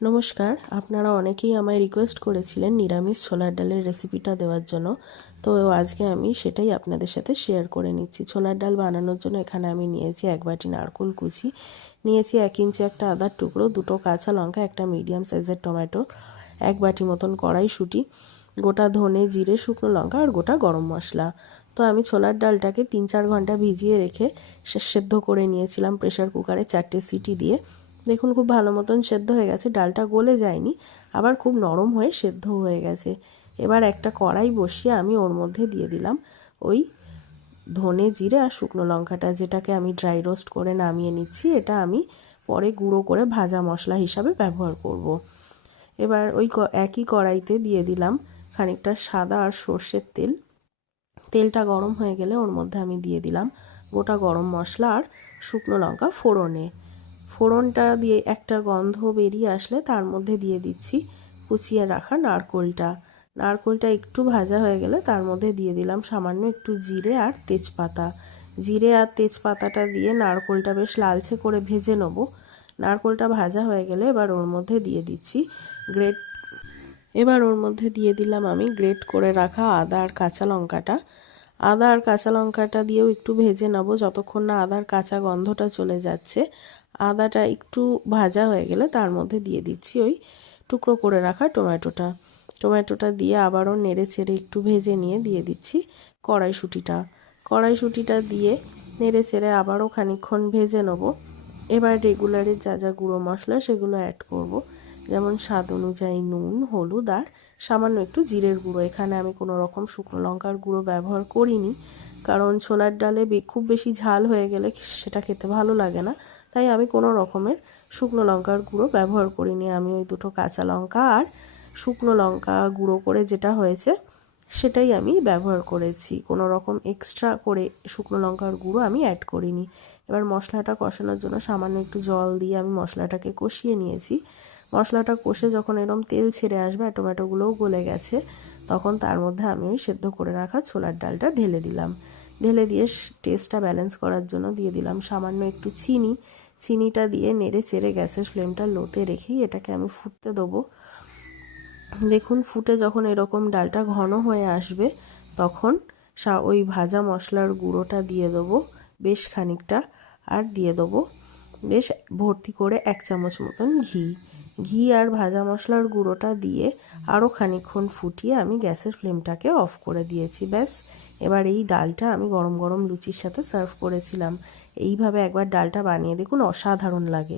নমস্কার, আপনারা অনেকেই আমায় রিকোয়েস্ট করেছিলেন নিরামিষ ছোলার ডালের রেসিপিটা দেওয়ার জন্য। তো আজকে আমি সেটাই আপনাদের সাথে শেয়ার করে নিচ্ছি। ছোলার ডাল বানানোর জন্য এখানে আমি নিয়েছি 1 বাটি নারকেল কুচি, নিয়েছি 1 ইঞ্চি একটা আদার টুকরো, 2টো কাঁচা লঙ্কা, একটা মিডিয়াম সাইজের টমেটো, 1 বাটি মতন কড়াইশুঁটি, গোটা ধনে, জিরে, শুকনো লঙ্কা আর গোটা গরম মশলা। তো আমি ছোলার ডালটাকে 3-4 ঘন্টা ভিজিয়ে রেখে সেদ্ধ করে নিয়েছিলাম প্রেসার কুকারে 4টে সিটি দিয়ে। দেখুন খুব ভালো মতন সেদ্ধ হয়ে গেছে, ডালটা গলে যায়নি, আবার খুব নরম হয়ে সেদ্ধ হয়ে গেছে। এবার একটা কড়াই বসিয়ে আমি ওর মধ্যে দিয়ে দিলাম ওই ধনে, জিরে আর শুকনো লঙ্কাটা, যেটাকে আমি ড্রাই রোস্ট করে নামিয়ে নিচ্ছি। এটা আমি পরে গুঁড়ো করে ভাজা মশলা হিসাবে ব্যবহার করব। এবার ওই একই কড়াইতে দিয়ে দিলাম খানিকটা সাদা আর সর্ষের তেল। তেলটা গরম হয়ে গেলে ওর মধ্যে আমি দিয়ে দিলাম গোটা গরম মশলা আর শুকনো লঙ্কা ফোড়নে। ফোড়নটা দিয়ে একটা গন্ধ বেরিয়ে আসলে তার মধ্যে দিয়ে দিচ্ছি কুচিয়ে রাখা নারকেলটা একটু ভাজা হয়ে গেলে তার মধ্যে দিয়ে দিলাম সামান্য একটু জিরে আর তেজপাতা। জিরে আর তেজপাতাটা দিয়ে নারকেলটা বেশ লালচে করে ভেজে নেব। নারকেলটা ভাজা হয়ে গেলে এবার ওর মধ্যে দিয়ে দিচ্ছি দিলাম আমি গ্রেট করে রাখা আদা আর কাঁচা লঙ্কাটা। আদা আর কাঁচা লঙ্কাটা দিয়েও একটু ভেজে নেব যতক্ষণ না আদার কাঁচা গন্ধটা চলে যাচ্ছে। আদাটা একটু ভাজা হয়ে গেলে তার মধ্যে দিয়ে দিচ্ছি ওই টুকরো করে রাখা টমেটোটা দিয়ে আবারও নেড়ে চেড়ে একটু ভেজে নিয়ে দিয়ে দিচ্ছি কড়াইশুঁটিটা দিয়ে নেড়ে চেড়ে আবারও খানিকক্ষণ ভেজে নেব। এবার রেগুলারের যা যা গুঁড়ো মশলা সেগুলো অ্যাড করব, যেমন স্বাদ অনুযায়ী নুন, হলুদ আর সামান্য একটু জিরের গুঁড়ো। এখানে আমি কোনো রকম শুকনো লঙ্কার গুঁড়ো ব্যবহার করিনি, কারণ ছোলার ডালে খুব বেশি ঝাল হয়ে গেলে সেটা খেতে ভালো লাগে না, তাই আমি কোনো রকমের শুকনো লঙ্কার গুঁড়ো ব্যবহার করিনি। আমি ওই 2টো কাঁচা লঙ্কা আর শুকনো লঙ্কা গুঁড়ো করে যেটা হয়েছে সেটাই আমি ব্যবহার করেছি, কোনো রকম এক্সট্রা করে শুকনো লঙ্কার গুঁড়ো আমি অ্যাড করিনি। এবার মশলাটা কষানোর জন্য সামান্য একটু জল দিয়ে আমি মশলাটাকে কষিয়ে নিয়েছি। মশলাটা কষে যখন এরকম তেল ছেড়ে আসবে আর টমেটোগুলোও গলে গেছে, তখন তার মধ্যে আমি ওই সেদ্ধ করে রাখা ছোলার ডালটা ঢেলে দিয়ে টেস্টটা ব্যালেন্স করার জন্য দিয়ে দিলাম সামান্য একটু চিনিটা দিয়ে নেড়ে চেড়ে গ্যাসের ফ্লেমটা লোতে রেখেই এটাকে আমি ফুটতে দেবো। দেখুন ফুটে যখন এরকম ডালটা ঘন হয়ে আসবে তখন ওই ভাজা মশলার গুঁড়োটা দিয়ে দেবো বেশ খানিকটা, আর দিয়ে দেবো বেশ ভর্তি করে 1 চামচ মতন ঘি আর ভাজা মশলার গুঁড়োটা দিয়ে আরও খানিকক্ষণ ফুটিয়ে আমি গ্যাসের ফ্লেমটাকে অফ করে দিয়েছি। ব্যাস, এবার এই ডালটা আমি গরম গরম লুচির সাথে সার্ভ করেছিলাম। এইভাবে একবার ডালটা বানিয়ে দেখুন, অসাধারণ লাগে।